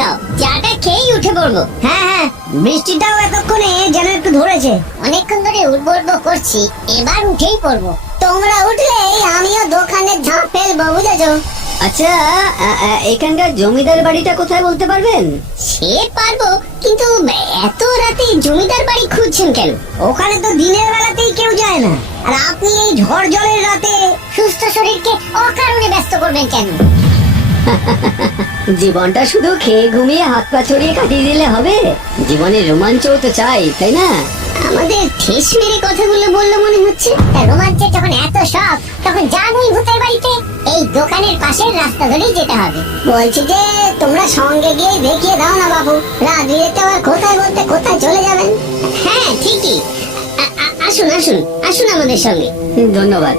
দাও। চাটা খেয়েই উঠে পড়ব। হ্যাঁ হ্যাঁ বৃষ্টিটাও এতক্ষণে যেন একটু ধরেছে। অনেকক্ষণ ধরে উঠবো উঠবো করছি এবার উঠেই পড়ব। তোমরা উঠলেই আমিও দোকানে ঝাঁপ ফেলব বুঝেছ? আচ্ছা এখানকার জমিদার বাড়িটা কোথায় বলতে পারবেন? সে পারব কিন্তু এত রাতে জমিদার বাড়ি খুঁজছেন কেন? ওখানে তো দিনের বেলাতেই কেউ যায় না। আর আপনি এই ঝড় জলের রাতে সুস্থ শরীরকে অকারণে ব্যস্ত করবেন কেন? জীবনটা শুধু খেয়ে ঘুমিয়ে হাত পা ছড়িয়ে কাটিয়ে দিলে হবে। জীবনের রোমাঞ্চও তো চাই তাই না? আমাদের ঠেস মেরে কথাগুলো বলল মনে হচ্ছে। তা রোমাঞ্চের যখন এত শখ তখন জানুই ভূতের বাড়িতে এই দোকানের পাশের রাস্তা ধরেই যেতে হবে। বলছি যে তোমরা সঙ্গে গিয়ে দেখিয়ে দাও না বাবু রাত বিরেতে আবার কোথায় বলতে কোথায় চলে যাবেন? হ্যাঁ ঠিকই। আসুন আসুন আসুন আমাদের সঙ্গে। ধন্যবাদ।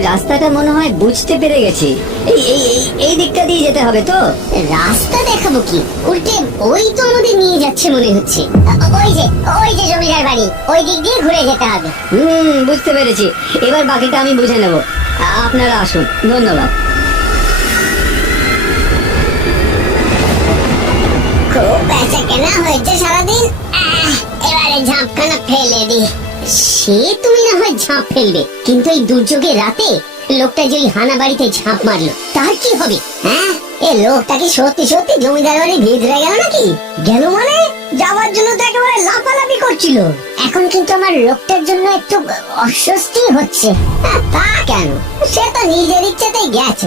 রাস্তাটা মনে হয় বুঝতে পেরে গেছি। এই এই এই- দিকটা দিয়ে যেতে হবে তো। রাস্তা দেখাবো কি? উল্টে ওই তো আমাদের নিয়ে যাচ্ছে মনে হচ্ছে। ওই যে ওই যে জমিদার বাড়ি ওই দিক দিয়ে ঘুরে যেতে হবে। হুম বুঝতে পেরেছি। এবার বাকিটা আমি বুঝে নেব। আপনারা আসুন ধন্যবাদ। খুব বেচা কেনা হয়েছে সারাদিন। এবারে ঝাঁপখানা ফেলে দি সে তুমি না হয় ঝাঁপ ফেলবে। কিন্তু এই দুর্যোগের রাতে লোকটা যে হানা বাড়িতে ঝাঁপ মারলো তার কি হবে? হ্যাঁ? এ লোকটা কি সত্যি সত্যি জমিদার বাড়ি ভিতরে গেল নাকি? গেল মানে? যাওয়ার জন্য তো একেবারে লাফালাফি করছিল। এখন কিন্তু আমার লোকটার জন্য একটু অস্বস্তি হচ্ছে। হ্যাঁ, তা কেন? সে তো নিজের ইচ্ছেতেই গেছে।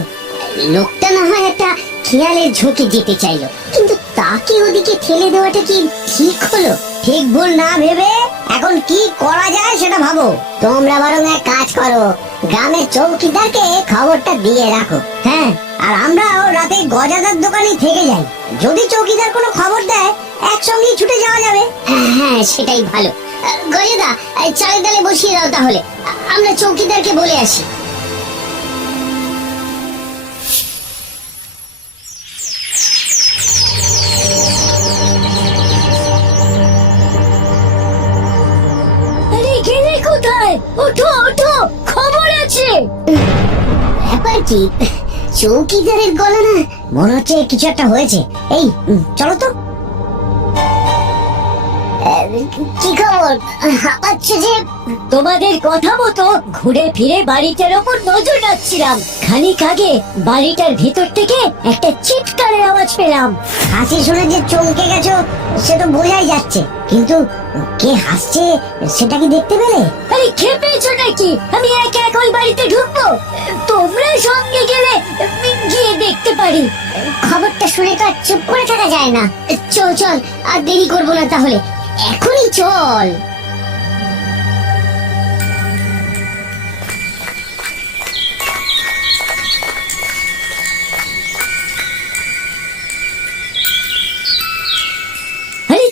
লোকটা না হয় একটা খেয়ালের ঝুঁকে যেতে চাইলো। কিন্তু তাকে ওদিকে ঠেলে দেওয়াটা কি ঠিক হলো? ঠিক ভুল না ভেবে এখন কি করা যায় সেটা ভাবো। তোমরা বরং এক কাজ করো গ্রামের চৌকিদারকে খবরটা দিয়ে রাখো হ্যাঁ? আর আমরাও রাতে গজাদার দোকানে থেকে যাই। যদি চৌকিদার কোনো খবর দেয় একসঙ্গেই ছুটে যাওয়া যাবে। হ্যাঁ, হ্যাঁ সেটাই ভালো। গজেদা চালের ডালে বসিয়ে দাও তাহলে। আমরা চৌকিদারকে বলে আসি। চৌকিদারের গলা না মনে হচ্ছে কিছু একটা হয়েছে। এই চলো তো। কি খবর? হাঁপাচ্ছে যে তোমাদের কথা মতো ঘুরে ফিরে বাড়িটার ওপর নজর রাখছিলাম। খানিক আগে বাড়িটার ভেতর থেকে একটা চিৎকারের আওয়াজ পেলাম। হাসি শুনে যে চমকে গেছো, সে তো বোঝাই যাচ্ছে। কিন্তু কে হাসছে, সেটা কি দেখতে পেলে? আরে খেপেছো নাকি? আমি একা একা বাড়িতে ঢুকবো? তোমরা সঙ্গে গেলে গিয়ে দেখতে পারি। খবরটা শুনে তো আর চুপ করে থাকা যায় না। চল চল, আর দেরি করব না তাহলে। এখনই চল।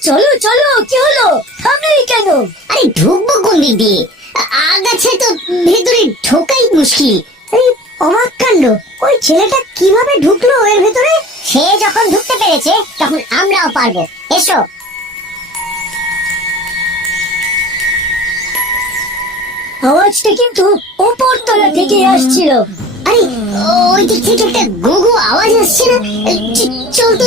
চলো চলো, কি হলো? থামলে কেন? আরে ঢুকবো কোন দিক দিয়ে? আগাছে তো ভেতরে ঢোকাই মুশকিল। এই অবাক কাণ্ড, ওই ছেলেটা কীভাবে ঢুকলো এর ভেতরে? সে যখন ঢুকতে পেরেছে, তখন আমরাও পারব। এসো। আওয়াজটা কিন্তু ওপর তলা থেকে আসছিল। আরে ওই দিক থেকে একটা গুগু আওয়াজ আসছে না চল তো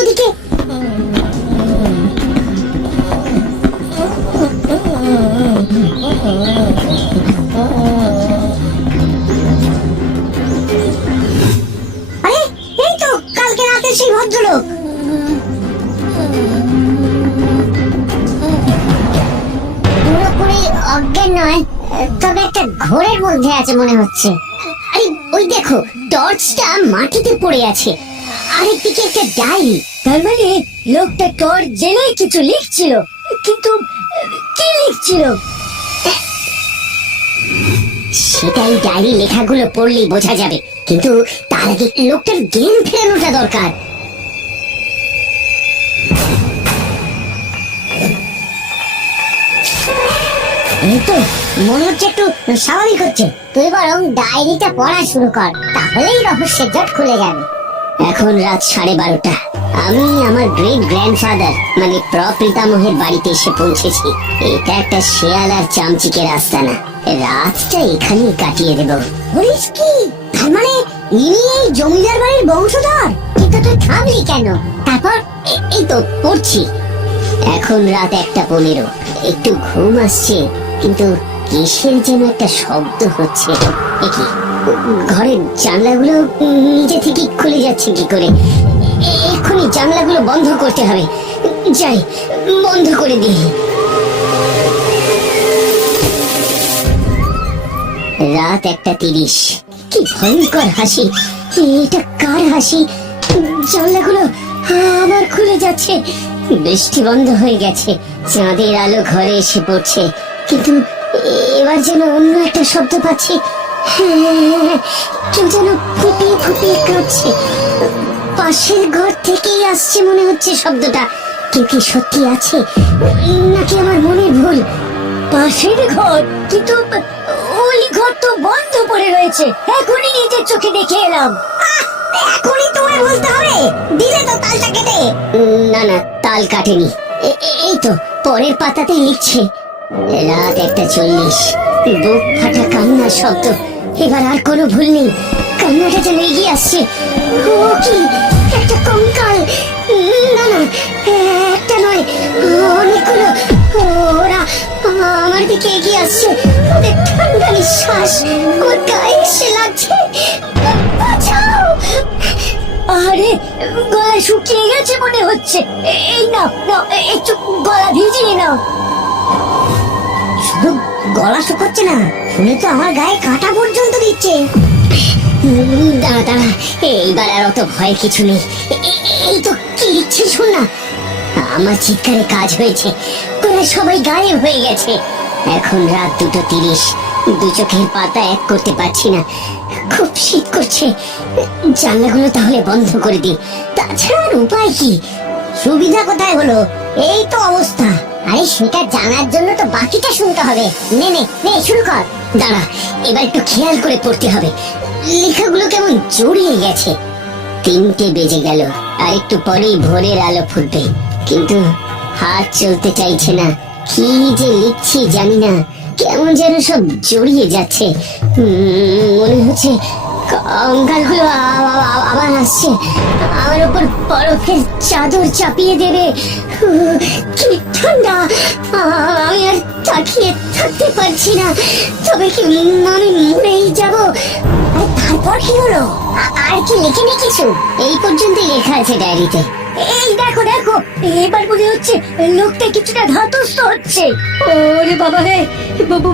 পুরোপুরি অজ্ঞান নয়। তবে একটা ঘোরের মধ্যে আছে মনে হচ্ছে। আরে ওই দেখো টর্চটা মাটিতে পড়ে আছে। আরেকদিকে একটা ডায়েরি তার মানে লোকটা টর জেলে কিছু লিখছিল। কিন্তু কি লিখছিল? সেটাই ডায়েরি লেখাগুলো পড়লেই বোঝা যাবে। কিন্তু তার আগে লোকটার জ্ঞান ফেরানোটা দরকার। এই তো মনে হচ্ছে একটু স্বাভাবিক হচ্ছে। তুই বরং ডায়েরিটা পড়া শুরু কর তাহলেই রহস্যের জট খুলে যাবে। এখন রাত সাড়ে বারোটা। আমি আমার গ্রেট গ্র্যান্ডফাদার মানে প্রপিতামহের বাড়িতে এসে পৌঁছেছি। এটা একটা শেয়াল আর চামচিকে রাস্তা না। রাতটা এখানেই কাটিয়ে দেব। বলিস কি? তার মানে ইনি এই জমিদার বাড়ির বংশধর? কিন্তু তুই থামলি কেন? তারপর এই তো পড়ছি। এখন রাত একটা পনেরো। একটু ঘুম আসছে কিন্তু কিসের যেন একটা শব্দ হচ্ছে। একি, ঘরের জানলাগুলো নিজে থেকে খুলে যাচ্ছে কি করে? এক্ষুনি জানলাগুলো বন্ধ করতে হবে। যাই, বন্ধ করে দিই। রাত একটা তিরিশ। কি ভয়ঙ্কর হাসি। এটা কার হাসি? জানলাগুলো আবার খুলে যাচ্ছে। বৃষ্টি বন্ধ হয়ে গেছে। চাঁদের আলো ঘরে এসে পড়ছে। কিন্তু এবার যেন অন্য একটা শব্দ পাচ্ছি। হ্যাঁ, কেউ যেন ফুপিয়ে ফুপিয়ে কাঁদছে পাশের ঘর থেকেই আসছে মনে হচ্ছে শব্দটা। কেউ কি সত্যি আছে? নাকি আমার মনে ভুল? পাশের ঘর? কিন্তু ওই ঘর তো বন্ধ পড়ে রয়েছে। এখনই নিজের চোখে দেখে এলাম। এখনই তোমায় বলতে হবে। দিলে তো তালটা কেটে। না না তাল কাটেনি। এই তো পরের পাতাতে লিখছে। রাত একটা চল্লিশ। বুক ফাটা কান্নার শব্দ। এবার আর কোনো ভুল নেই। কান্নাটা যেন এগিয়ে আসছে। ও কি? একটা কঙ্কাল। না না, একটা নয়। অনেকগুলো। ওরা আমার দিকে এগিয়ে আসছে। ওদের ঠান্ডা নিঃশ্বাস। ওর গায়ে এসে লাগছে। আরে, গলা শুকিয়ে গেছে মনে হচ্ছে। এই না না একটু গলা ভিজিয়ে নাও। শুধু গলা শুকাচ্ছে না, শুনে তো আমার গায়ে কাটা পর্যন্ত দিচ্ছে। দাঁড়া দাঁড়া, এইবার আর অত ভয় কিছু নেই। এই তো কি ইচ্ছে শোন না। আমার চিৎকারে কাজ হয়েছে ওরা সবাই গায়েব হয়ে গেছে। এখন রাত দুটো তিরিশ, দু চোখের পাতা এক করতে পারছি না। খুব শীত করছে। জানলাগুলো তাহলে বন্ধ করে দিই। তাছাড়া আর উপায় কি? সুবিধা কোথায় হলো? এই তো অবস্থা। আরে সেটা জানার জন্য তো বাকিটা শুনতে হবে। নে নে নে, শুরু কর। দাঁড়া, এবার একটু খেয়াল করে পড়তে হবে। লেখাগুলো কেমন জড়িয়ে গেছে। তিনটে বেজে গেল, আর একটু পরেই ভোরের আলো ফুটবে। কিন্তু হাত চলতে চাইছে না। কি যে লিখছি জানি না। কেমন যেন সব জড়িয়ে যাচ্ছে। মনে হচ্ছে কঙ্কালগুলো আবার আসছে আমার উপর বরফের চাদর চাপিয়ে দেবে কি ঠান্ডা আমি আর তাকিয়ে থাকতে পারছি না তবে কি আমি মরেই যাব তারপর কি হলো আর কি লিখিনি কিছু এই পর্যন্তই লেখা আছে ডায়েরিতে এই দেখো দেখো এবার মনে হচ্ছে লোকটা কিছুটা ধাতস্থ হচ্ছে ওরে বাবা রে ভূত,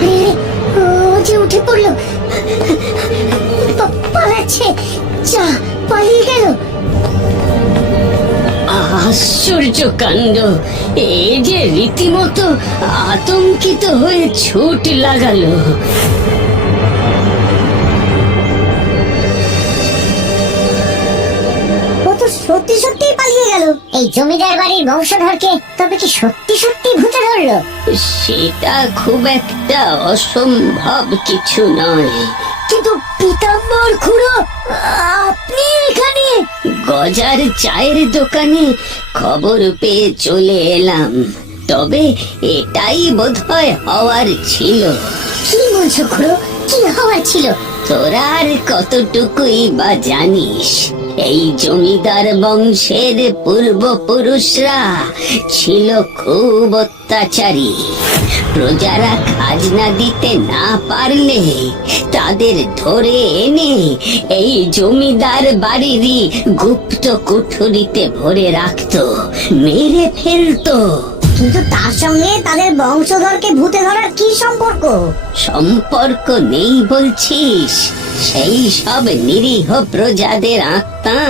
ভূত। যে উঠে পড়ল। পালাচ্ছে। যা পালিয়ে গেল। আশ্চর্য কাণ্ড। এ যে রীতিমতো আতঙ্কিত হয়ে ছুট লাগালো। সত্যি সত্যি গেল এই জমিদার বাড়ির বংশধরকে তবে কি সত্যি সত্যি ভূতে ধরলো? সেটা খুব একটা অসম্ভব কিছু নয়। কিন্তু পিতাম্বর খুড়ো আপনি এখানে? গজার চায়ের দোকানে খবর পেয়ে চলে এলাম। তবে এটাই বোধহয় হওয়ার ছিল। কি বলছো খুড়ো? কি হওয়ার ছিল? তোরা আর কতটুকুই বা জানিস। এই জমিদার বংশের পূর্বপুরুষরা ছিল খুব অত্যাচারী। প্রজারা খাজনা দিতে না পারলে তাদের ধরে এনে এই জমিদার বাড়িরই গুপ্ত কুঠুরিতে ভরে রাখতো, মেরে ফেলতো। কিন্তু তার সঙ্গে তাদের বংশধরকে ভূতে ধরার কি সম্পর্ক? সম্পর্ক নেই বলছিস। সেই সব নিরীহ প্রজাদের আত্মা।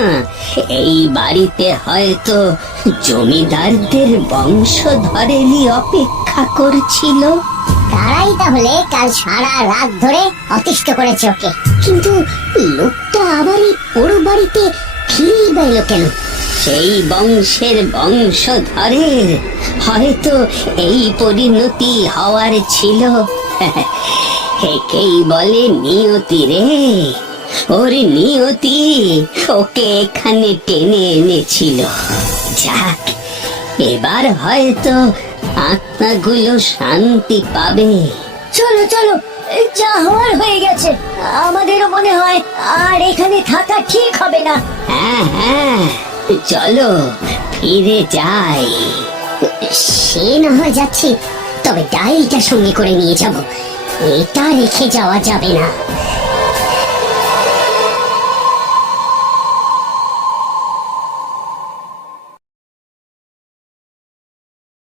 এই বাড়িতে হয়তো জমিদারদের বংশধরেরই অপেক্ষা করছিল। তারাই তাহলে কাল সারা রাত ধরে অতিষ্ঠ করেছে ওকে। কিন্তু লোকটা আবার এই পোড়ো বাড়িতে ফিরেই বা এলো কেন? সেই বংশের বংশধরের হয়তো এই পরিণতি হওয়ার ছিল। একেই বলে নিয়তি রে। ওর নিয়তি ওকে এখানে টেনে এনেছিল। যাক এবার হয়তো আত্মাগুলো শান্তি পাবে। চলো চলো যা হওয়ার হয়ে গেছে। আমাদেরও মনে হয় আর এখানে থাকা ঠিক হবে না। হ্যাঁ হ্যাঁ চলো ফিরে যাই। সে না হয় যাচ্ছে, তবে ডায়েরিটা সঙ্গে করে নিয়ে যাব। এটা রেখে যাওয়া যাবে না।